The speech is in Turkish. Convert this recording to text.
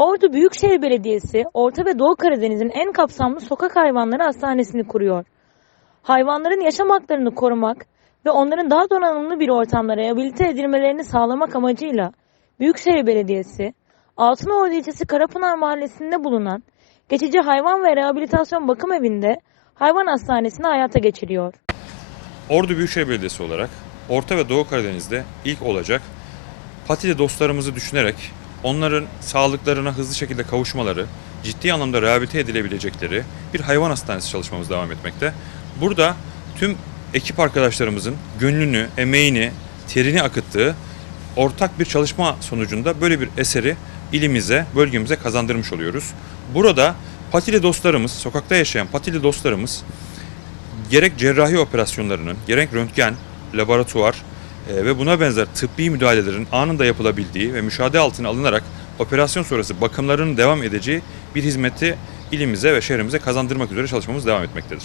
Ordu Büyükşehir Belediyesi, Orta ve Doğu Karadeniz'in en kapsamlı sokak hayvanları hastanesini kuruyor. Hayvanların yaşam haklarını korumak ve onların daha donanımlı bir ortamda rehabilite edilmelerini sağlamak amacıyla Büyükşehir Belediyesi, Altınordu ilçesi Karapınar Mahallesi'nde bulunan geçici hayvan ve rehabilitasyon bakım evinde hayvan hastanesini hayata geçiriyor. Ordu Büyükşehir Belediyesi olarak Orta ve Doğu Karadeniz'de ilk olacak patili dostlarımızı düşünerek onların sağlıklarına hızlı şekilde kavuşmaları, ciddi anlamda rehabilite edilebilecekleri bir hayvan hastanesi çalışmamız devam etmekte. Burada tüm ekip arkadaşlarımızın gönlünü, emeğini, terini akıttığı ortak bir çalışma sonucunda böyle bir eseri ilimize, bölgemize kazandırmış oluyoruz. Burada patili dostlarımız, sokakta yaşayan patili dostlarımız gerek cerrahi operasyonlarının, gerek röntgen, laboratuvar ve buna benzer tıbbi müdahalelerin anında yapılabildiği ve müşahede altına alınarak operasyon sonrası bakımlarının devam edeceği bir hizmeti ilimize ve şehrimize kazandırmak üzere çalışmamız devam etmektedir.